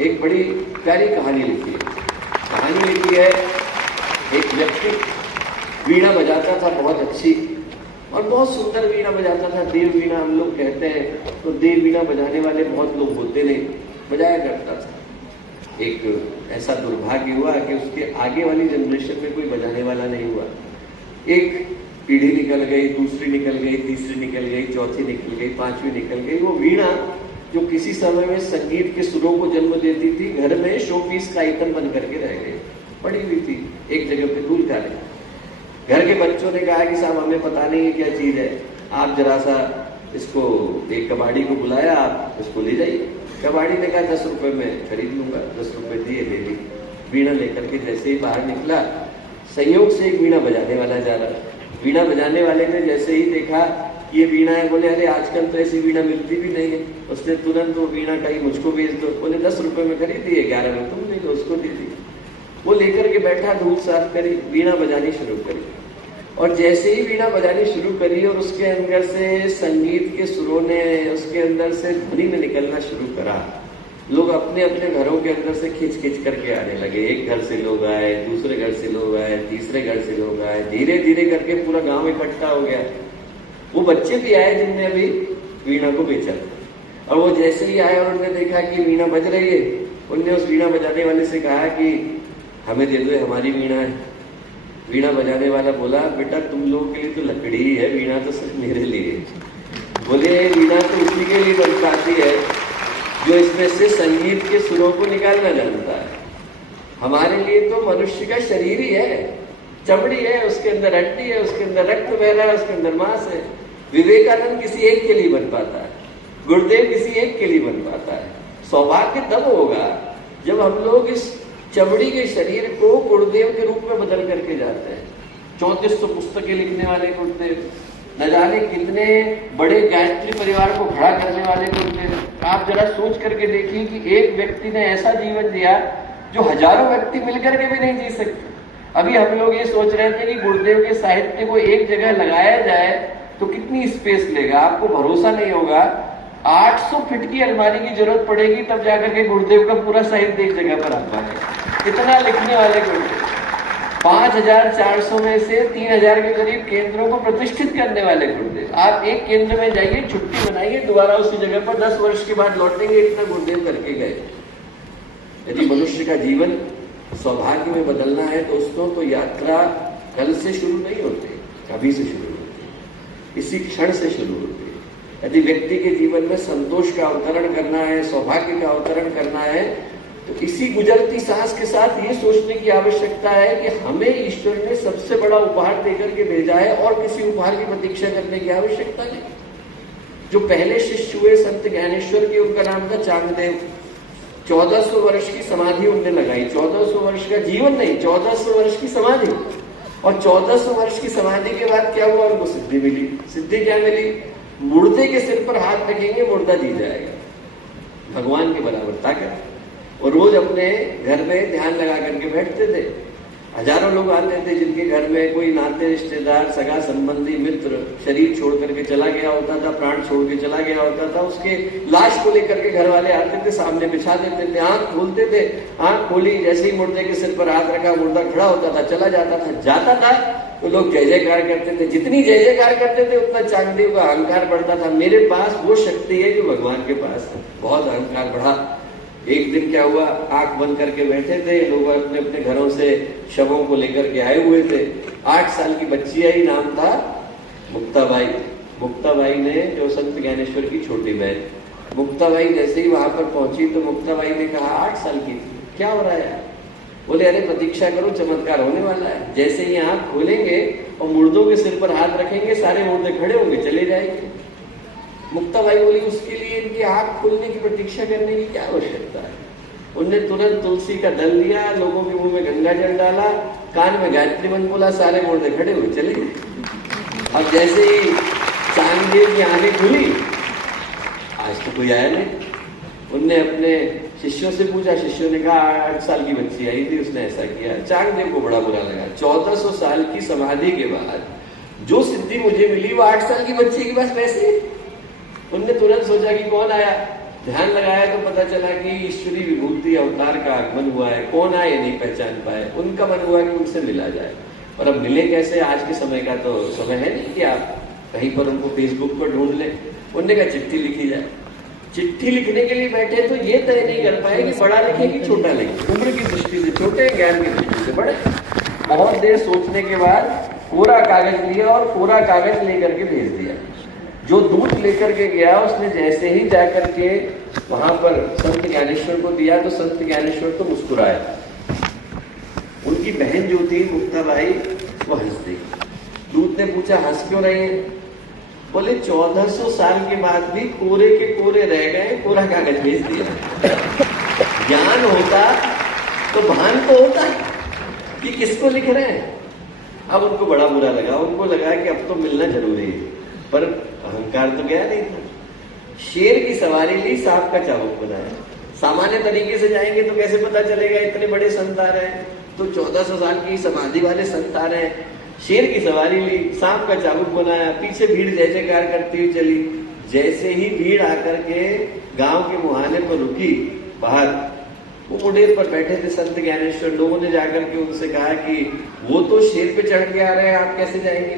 एक बड़ी प्यारी कहानी लिखी है। कहानी लिखी है, एक व्यक्ति वीणा बजाता था बहुत अच्छी और बहुत सुंदर वीणा बजाता था। देव वीणा हम लोग कहते हैं, तो देव वीणा बजाने वाले बहुत लोग होते नहीं, बजाया करता था। एक ऐसा दुर्भाग्य हुआ कि उसके आगे वाली जनरेशन में कोई बजाने वाला नहीं हुआ। एक पीढ़ी निकल गई, दूसरी निकल गई, तीसरी निकल गई, चौथी निकल गई, पांचवी निकल गई। वो वीणा जो किसी समय में संगीत के सुरों को जन्म देती थी, घर में शो पीस का आइटम बन करके रह गई, पड़ी हुई थी एक जगह पे दूर डाले। घर के बच्चों ने कहा कि साहब हमें पता नहीं है क्या चीज है, आप जरा सा इसको, एक कबाड़ी को बुलाया, आप इसको ले जाइए। कबाड़ी ने कहा 10 रुपए में खरीद लूंगा। 10 रुपए दिए, ले ली। वीणा लेकर के जैसे ही बाहर निकला, संयोग से एक वीणा बजाने वाला जा रहा। वीणा बजाने वाले ने जैसे ही देखा ये वीणा है, बोले अरे आजकल तो ऐसी वीणा मिलती भी नहीं है। उसने तुरंत वो वीणा कही मुझको बेच दो। बोले 10 रुपए में खरीद दी, 11 में तुम ले लो, उसको दे दी। वो लेकर के बैठा, धूल साफ करी, वीणा बजानी शुरू करी। और जैसे ही वीणा बजानी शुरू करी और उसके अंदर से संगीत के सुरों ने उसके अंदर से ध्वनि में निकलना शुरू करा, लोग अपने अपने घरों के अंदर से खींच खींच करके आने लगे। एक घर से लोग आए, दूसरे घर से लोग आए, तीसरे घर से लोग आए, धीरे धीरे करके पूरा गांव इकट्ठा हो गया। वो बच्चे भी आए जिनने अभी वीणा को बेचा, और वो जैसे ही आए और उन्होंने देखा कि वीणा बज रही है, उनने उस वीणा बजाने वाले से कहा कि हमें दे दो, हमारी वीणा है। वीणा बजाने वाला बोला बेटा तुम लोगों के लिए तो लकड़ी ही है, वीणा तो सिर्फ मेरे लिए। बोले वीणा तो उसी के लिए बन पाती है जो इसमें से संगीत के सुरों को निकालना जानता है। हमारे लिए तो मनुष्य का शरीर ही है, चमड़ी है, उसके अंदर हड्डी है, उसके अंदर रक्त बह रहा है, उसके अंदर मांस है। विवेकानंद किसी एक के लिए बन पाता है, गुरुदेव किसी एक के लिए बन पाता है। सौभाग्य तब होगा जब हम लोग इस चमड़ी के शरीर को गुरुदेव के रूप में बदल करके जाते हैं। 3400 पुस्तकें लिखने वाले गुरुदेव, न जाने कितने बड़े गायत्री परिवार को खड़ा करने वाले गुरुदेव। आप जरा सोच करके देखिए कि एक व्यक्ति ने ऐसा जीवन दिया जो हजारों व्यक्ति मिलकर के भी नहीं जी सकते। अभी हम लोग ये सोच रहे थे कि गुरुदेव के साहित्य को एक जगह लगाया जाए तो कितनी स्पेस लेगा। आपको भरोसा नहीं होगा, 800 फीट की अलमारी की जरूरत पड़ेगी तब जाकर के गुरुदेव का पूरा साहित्य एक जगह पर आ पाएगा। इतना लिखने वाले गुरुदेव, 5400 में से 3000 के करीब केंद्रों को प्रतिष्ठित करने वाले गुरुदेव। आप एक केंद्र में जाइए, छुट्टी बनाइए, दोबारा उसी जगह पर 10 वर्ष के बाद लौटेंगे, इतना गुरुदेव करके गए। यदि मनुष्य का जीवन सौभाग्य में बदलना है दोस्तों, तो यात्रा कल से शुरू नहीं होती, कभी से शुरू होती, इसी क्षण से शुरू होती है। यदि व्यक्ति के जीवन में संतोष का अवतरण करना है, सौभाग्य का अवतरण करना है, तो इसी गुजरती सांस के साथ ये सोचने की आवश्यकता है कि हमें ईश्वर ने सबसे बड़ा उपहार देकर के भेजा है और किसी उपहार की प्रतीक्षा करने की आवश्यकता नहीं। जो पहले शिष्य हुए संत ज्ञानेश्वर के, उनका नाम था चांगदेव। 1400 वर्ष की समाधि उनने लगाई। 1400 वर्ष का जीवन नहीं, 1400 वर्ष की समाधि। और 1400 वर्ष की समाधि के बाद क्या हुआ, उनको सिद्धि मिली। सिद्धि क्या मिली? मुर्दे के सिर पर हाथ रखेंगे, मुर्दा जी जाएगा। भगवान के बराबर ताकत। और रोज अपने घर में ध्यान लगा करके बैठते थे। हजारों लोग आते थे जिनके घर में कोई नाते रिश्तेदार, सगा संबंधी, मित्र शरीर छोड़ करके चला गया होता था, प्राण छोड़ के चला गया होता था। उसके लाश को लेकर के घर वाले आते थे, सामने बिछा देते थे, आंख खोलते थे। आंख खोली, जैसे ही मुर्दे के सिर पर हाथ रखा, मुर्दा खड़ा होता था, चला जाता था। जाता था तो लोग जय जयकार करते थे। जितनी जय जयकार करते थे उतना चांगदेव का अहंकार बढ़ता था। मेरे पास वो शक्ति है जो भगवान के पास है। बहुत अहंकार बढ़ा। एक दिन क्या हुआ, आंख बंद करके बैठे थे, लोग अपने अपने घरों से शवों को लेकर के आए हुए थे। 8 साल की बच्ची आई, नाम था मुक्ताबाई। मुक्ताबाई ने, जो संत ज्ञानेश्वर की छोटी बहन, मुक्ताबाई जैसे ही वहां पर पहुंची तो मुक्ताबाई ने कहा, 8 साल की थी, क्या हो रहा है? बोले अरे प्रतीक्षा करो, चमत्कार होने वाला है। जैसे ही आंख खोलेंगे और मुर्दों के सिर पर हाथ रखेंगे, सारे मुर्दे खड़े होंगे, चले जाएंगे। मुक्ताबाई बोली उसके लिए इनकी आंख खोलने की प्रतीक्षा करने की क्या आवश्यकता है? उनने तुरंत तुलसी का दल लिया, लोगों के मुंह में गंगा जल डाला, कान में गायत्री मंत्र बोला, सारे मुर्दे खड़े हुए, चले गए। अब जैसे ही चांगदेव की आंखें खुली, आज तो कोई आया नहीं। उनने अपने शिष्यों से पूछा, शिष्यों ने कहा 8 साल की बच्ची आई थी, उसने ऐसा किया। चांगदेव को बड़ा बुरा लगा। 1400 साल की समाधि के बाद जो सिद्धि मुझे मिली वो 8 साल की बच्ची के पास वैसे। उनने तुरंत सोचा कि कौन आया, ध्यान लगाया तो पता चला कि ईश्वरी विभूति अवतार का आगमन हुआ है, कौन आए नहीं पहचान पाए। उनका मन हुआ कि उनसे मिला जाए, और अब मिले कैसे? आज के समय का तो समय है नहीं कि आप कहीं पर उनको फेसबुक पर ढूंढ लें। उनने कहा चिट्ठी लिखी जाए। चिट्ठी लिखने के लिए बैठे तो ये तय नहीं कर पाए कि बड़ा लिखे कि छोटा लिखे। उम्र की दृष्टि से छोटे, ज्ञान की दृष्टि से बड़े। बहुत देर सोचने के बाद कोरा कागज लिया और कोरा कागज लेकर के भेज दिया। जो दूत लेकर के गया उसने जैसे ही जाकर के वहां पर संत ज्ञानेश्वर को दिया तो संत ज्ञानेश्वर तो मुस्कुराए। उनकी बहन जो थी मुक्ताबाई वो हंस दी। दूत ने पूछा हंस क्यों रही है? बोले 1400 साल के बाद भी कोरे के कोरे रह गए, कोरा कागज भेज दिया। ज्ञान होता तो भान तो होता कि किसको लिख रहे हैं। अब उनको बड़ा बुरा लगा, उनको लगा कि अब तो मिलना जरूरी है, पर अहंकार तो गया नहीं था। शेर की सवारी ली, सांप का चाबुक बनाया। सामान्य तरीके से जाएंगे तो कैसे पता चलेगा इतने बड़े संत आ रहे हैं? तो 1400 साल की समाधि वाले संत आ रहे हैं। शेर की सवारी ली, सांप का चाबुक बनाया, पीछे भीड़ जय जयकार करती हुई चली। जैसे ही भीड़ आकर के गांव के मुहाने पर रुकी, बाहर वो मुंडेर पर बैठे थे संत ज्ञानेश्वर। लोगों ने जाकर के उनसे कहा कि वो तो शेर पे चढ़ के आ रहे हैं, आप कैसे जाएंगे?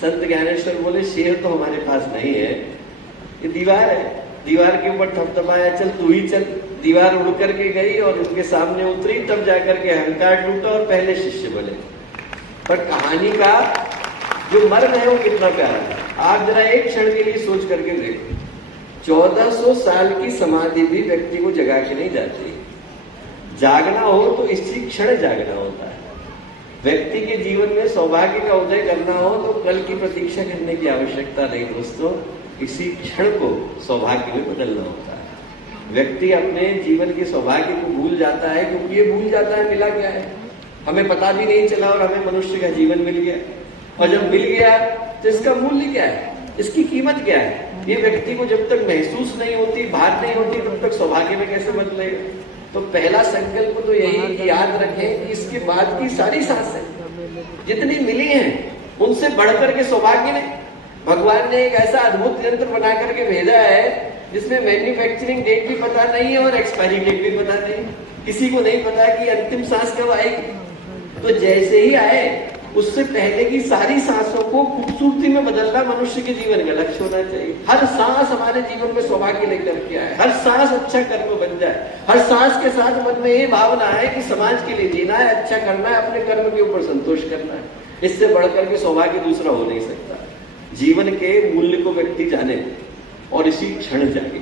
संत ज्ञानेश्वर बोले शेर तो हमारे पास नहीं है, ये दीवार है। दीवार के ऊपर थपथपाया, चल तू ही चल। दीवार उड़ करके गई और उनके सामने उतरी, तब जाकर के अहंकार टूटा और पहले शिष्य बने। पर कहानी का जो मर्म है वो कितना प्यारा था। आप जरा एक क्षण के लिए सोच करके देखो, 1400 साल की समाधि भी व्यक्ति को जगा के नहीं जाती। जागना हो तो इसी क्षण जागना होता है। व्यक्ति के जीवन में सौभाग्य का उदय करना हो तो कल की प्रतीक्षा करने की आवश्यकता नहीं दोस्तों, इसी क्षण को सौभाग्य में बदलना होता है। व्यक्ति अपने जीवन के सौभाग्य को भूल जाता है, क्योंकि ये भूल जाता है मिला क्या है। हमें पता भी नहीं चला और हमें मनुष्य का जीवन मिल गया, और जब मिल गया तो इसका मूल्य क्या है, इसकी कीमत क्या है, ये व्यक्ति को जब तक महसूस नहीं होती, बात नहीं होती, तब तक सौभाग्य में कैसे बदलेगा। तो पहला संकल्प तो यही कि याद रखें कि इसके बाद की सारी सांसें जितनी मिली हैं उनसे बढ़कर के सौभाग्य नहीं। भगवान ने एक ऐसा अद्भुत यंत्र बना करके भेजा है जिसमें मैन्युफैक्चरिंग डेट भी पता नहीं है और एक्सपायरी डेट भी पता नहीं। किसी को नहीं पता कि अंतिम सांस कब आएगी। तो जैसे ही आए उससे पहले की सारी सांसों को खूबसूरती में बदलना मनुष्य के जीवन का लक्ष्य होना चाहिए। हर सांस हमारे जीवन में सौभाग्य लेकर के आए, हर सांस अच्छा कर्म बन जाए, हर सांस के साथ मन में ये भावना है कि समाज के लिए जीना है, अच्छा करना है, अपने कर्म के ऊपर संतोष करना है। इससे बढ़कर के सौभाग्य दूसरा हो नहीं सकता। जीवन के मूल्य को व्यक्ति जाने और इसी क्षण जागे।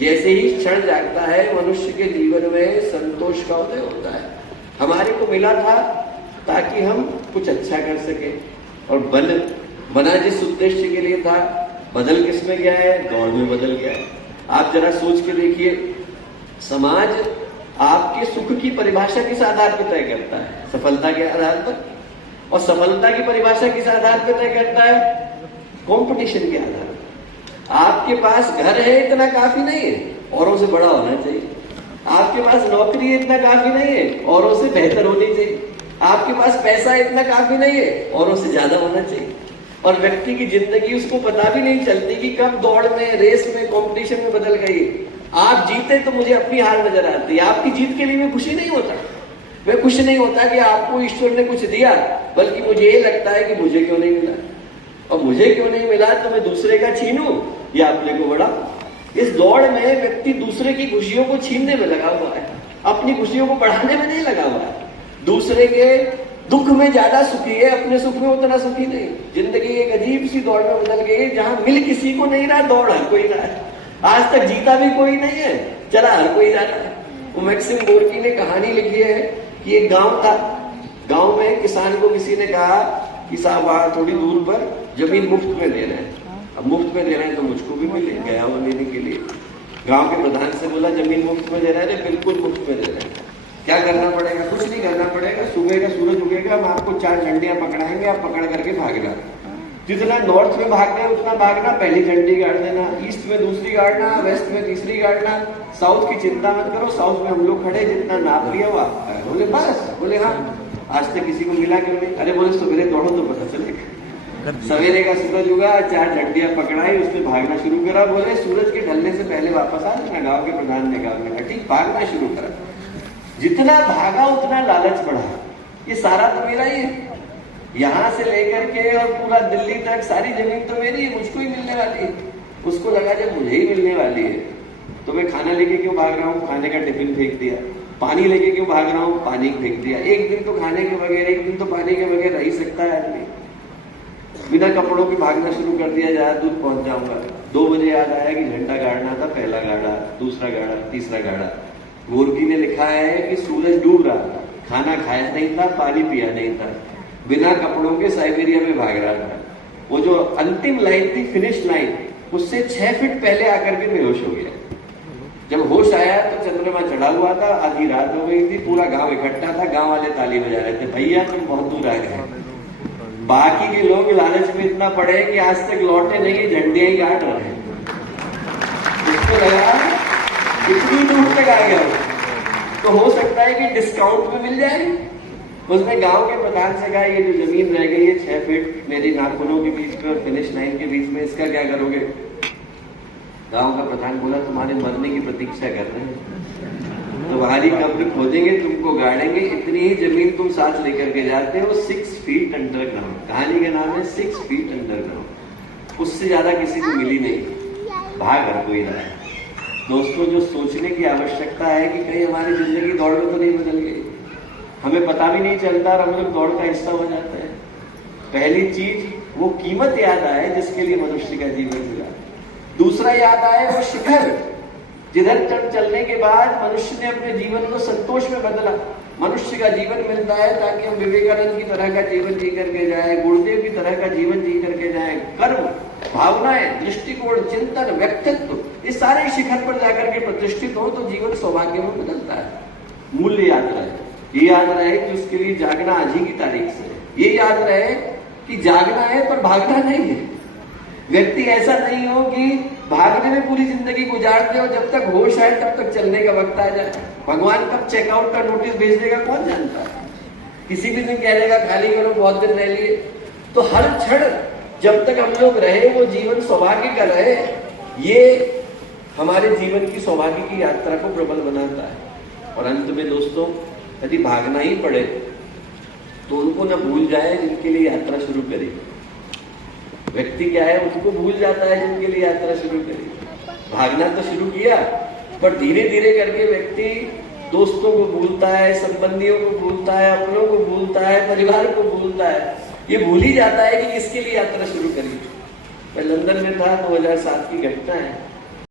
जैसे ही क्षण जागता है मनुष्य के जीवन में संतोष का उदय होता है। हमारे को मिला था ताकि हम कुछ अच्छा कर सके, और बना जिस उद्देश्य के लिए था, बदल किस में गया है? दौड़ में बदल गया है। आप जरा सोच के देखिए, समाज आपके सुख की परिभाषा किस आधार पर तय करता है? सफलता के आधार पर। और सफलता की परिभाषा किस आधार पर तय करता है? कंपटीशन के आधार पर। आपके पास घर है इतना काफी नहीं है, औरों से बड़ा होना चाहिए। आपके पास नौकरी है इतना काफी नहीं है, औरों से बेहतर होनी चाहिए। आपके पास पैसा इतना काफी नहीं है, औरों से ज्यादा होना चाहिए। और व्यक्ति की जिंदगी उसको पता भी नहीं चलती कि कब दौड़ में, रेस में, कंपटीशन में बदल गई। आप जीते तो मुझे अपनी हार नजर आती है, आपकी जीत के लिए मैं खुशी नहीं होता। मैं खुश नहीं होता कि आपको ईश्वर ने कुछ दिया, बल्कि मुझे ये लगता है कि मुझे क्यों नहीं मिला, और मुझे क्यों नहीं मिला तो मैं दूसरे का छीनूं या अपने को बढ़ा। इस दौड़ में व्यक्ति दूसरे की खुशियों को छीनने में लगा हुआ है, अपनी खुशियों को बढ़ाने में नहीं लगा हुआ है। दूसरे के दुख में ज्यादा सुखी है, अपने सुख में उतना सुखी नहीं। जिंदगी एक अजीब सी दौड़ में बदल गई है, जहां मिल किसी को नहीं रहा, दौड़ हर कोई रहा है। आज तक जीता भी कोई नहीं है, चला हर कोई जा रहा है। वो मैक्सिम गोर्की ने कहानी लिखी है कि एक गांव था, गांव में किसान को किसी ने कहा कि साहब वहां थोड़ी दूर पर जमीन मुफ्त में ले रहे हैं। अब मुफ्त में ले रहे हैं तो मुझको भी मिले, गया वो लेने के लिए। गांव के प्रधान से बोला जमीन मुफ्त में ले रहे हैं? बिल्कुल मुफ्त में ले रहे हैं। क्या करना पड़ेगा? कुछ नहीं करना पड़ेगा, सुबह का सूरज उगेगा, हम आपको 4 झंडियां पकड़ाएंगे, आप पकड़ करके भागना। जितना नॉर्थ में भागना है उतना भागना, पहली झंडी गाड़ देना, ईस्ट में दूसरी गाड़ना, वेस्ट में तीसरी गाड़ना, साउथ की चिंता मत करो, साउथ में हम लोग खड़े, जितना नाप लिया वो आपका है। बोले बस? बोले हाँ। आज तक किसी को मिला क्यों नहीं? अरे बोले सवेरे दौड़ो तो पता चलेगा। सवेरे का सूरज उगा, 4 झंडियां पकड़ाई, उसने भागना शुरू करा। बोले सूरज के ढलने से पहले वापस आ जाना। गांव के प्रधान ने कहा ठीक, भागना शुरू करा। जितना भागा उतना लालच बढ़ा। ये सारा तो मेरा ही है, यहां से लेकर के और पूरा दिल्ली तक सारी जमीन तो मेरी है, मुझको ही मिलने वाली है। उसको लगा जब मुझे ही मिलने वाली है तो मैं खाना लेके क्यों भाग रहा हूँ, खाने का टिफिन फेंक दिया। पानी लेके क्यों भाग रहा हूँ, पानी फेंक दिया। एक दिन तो खाने के बगैर, एक दिन तो पानी के बगैर रह ही सकता है आदमी। बिना कपड़ों के भागना शुरू कर दिया, ज्यादा दूर पहुंच जाऊंगा। 2 बजे याद आया कि झंडा गाड़ना था, पहला गाड़ा, दूसरा गाड़ा, तीसरा गाड़ा। गोरकी ने लिखा है कि सूरज डूब रहा था, खाना खाया नहीं था, पानी पिया नहीं था, बिना कपड़ों के साइबेरिया में भाग रहा था। वो जो अंतिम लाइन थी, फिनिश लाइन, उससे 6 फीट पहले आकर के बेहोश हो गया। जब होश आया तो चंद्रमा चढ़ा हुआ था, आधी रात हो गई थी, पूरा गांव इकट्ठा था। गांव वाले ताली बजा रहे थे, भैया तुम बहुत दूर आ गए। बाकी के लोग लालच में इतना पड़े कि आज तक लौटे नहीं, झंडियां ही गाड़ रहे हैं। उसको लगा इतनी दूर तक आ गया तो हो सकता है कि डिस्काउंट में मिल जाए। उसने गांव के प्रधान से कहा ये जो जमीन रह गई है 6 फीट मेरी नाखूनों के बीच में और फिनिश लाइन के बीच में, इसका क्या करोगे? गांव का प्रधान बोला तुम्हारे मरने की प्रतीक्षा कर रहे हैं, तुम्हारी कब्र खोदेंगे, तुमको गाड़ेंगे, इतनी ही जमीन तुम साथ लेकर के जाते हो 6 फीट अंडरग्राउंड। कहानी का नाम है 6 फीट अंडरग्राउंड। उससे ज्यादा किसी को मिली नहीं, भाग हर कोई रहा है। दोस्तों, जो सोचने की आवश्यकता है कि कहीं हमारी जिंदगी दौड़ में तो नहीं बदल गई, हमें पता भी नहीं चलता और हम लोग दौड़ का हिस्सा हो जाते हैं। पहली चीज वो कीमत याद आए जिसके लिए मनुष्य का जीवन हुआ। दूसरा याद आए वो शिखर जिधर तक चलने के बाद मनुष्य ने अपने जीवन को संतोष में बदला। मनुष्य का जीवन मिलता है ताकि हम विवेकानंद की तरह का जीवन जी करके जाए, गुरुदेव की तरह का जीवन जी करके जाए। कर्म, भावनाएं, दृष्टिकोण, चिंतन, व्यक्तित्व, ये सारे शिखर पर जाकर के प्रतिष्ठित हो तो जीवन सौभाग्य में बदलता है। मूल्य याद रहे, ये याद रहे कि उसके लिए जागना आज ही की तारीख से। ये याद रहे कि जागना है पर भागना नहीं है। व्यक्ति ऐसा नहीं हो कि भागने में पूरी जिंदगी गुजार दे और जब तक होश आए तब तक चलने का वक्त आ जाए। भगवान कब चेकआउट का नोटिस भेज देगा कौन जानता है। किसी भी दिन कह देगा खाली करो, बहुत दिन रह लिए। तो हर क्षण जब तक हम लोग रहे वो जीवन सौभाग्य का रहे, ये हमारे जीवन की सौभाग्य की यात्रा को प्रबल बनाता है। और अंत में दोस्तों, यदि भागना ही पड़े तो उनको न भूल जाए जिनके लिए यात्रा शुरू करी। व्यक्ति क्या है, उसको भूल जाता है जिनके लिए यात्रा शुरू करी। भागना तो शुरू किया पर धीरे धीरे करके व्यक्ति दोस्तों को भूलता है, संबंधियों को भूलता है, अपनों को भूलता है, परिवार को भूलता है। ये भूल ही जाता है कि किसके लिए यात्रा शुरू करी। मैं लंदन में था, 2007 की घटना है।